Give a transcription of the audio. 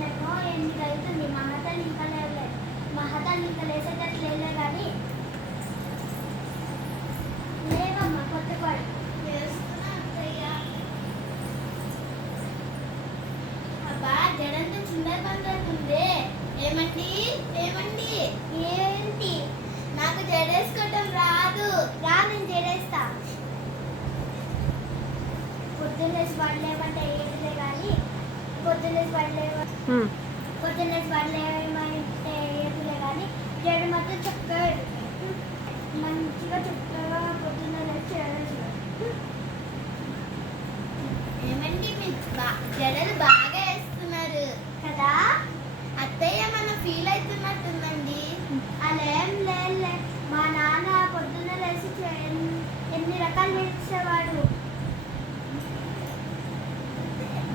లేస్తేనేమో 8 అవుతుంది. మహతల్లి ఇంకా లేవలే. మహతల్లి ఇంకా లేసేటట్లు లేలే కానీ లేవమ్మా కొత్తపాడు అబ్బా జడంతా చిందర బందవుతుంది. ఏమండి ఏమండి ఏంటి? నాకు జడేసుకోవటం రాదు. నేను జడేస్తా. పొద్దున్నేసి పడలేమంటే ఏదిలే కానీ పొద్దున్నేసి పడలేమంటే ఏదిలే కానీ జడ మాత్రం చక్కగా మంచిగా చక్కగా పొద్దున్న లేచి ఏమండి మీరు జడలు బాగా వేస్తున్నారు కదా? అత్తయ్య మనం ఫీల్ అవుతున్నట్టుందండి. అలా ఏం లేదు. మా నాన్న పొద్దున్న లేచి ఎన్ని రకాలు వేసేవాడు.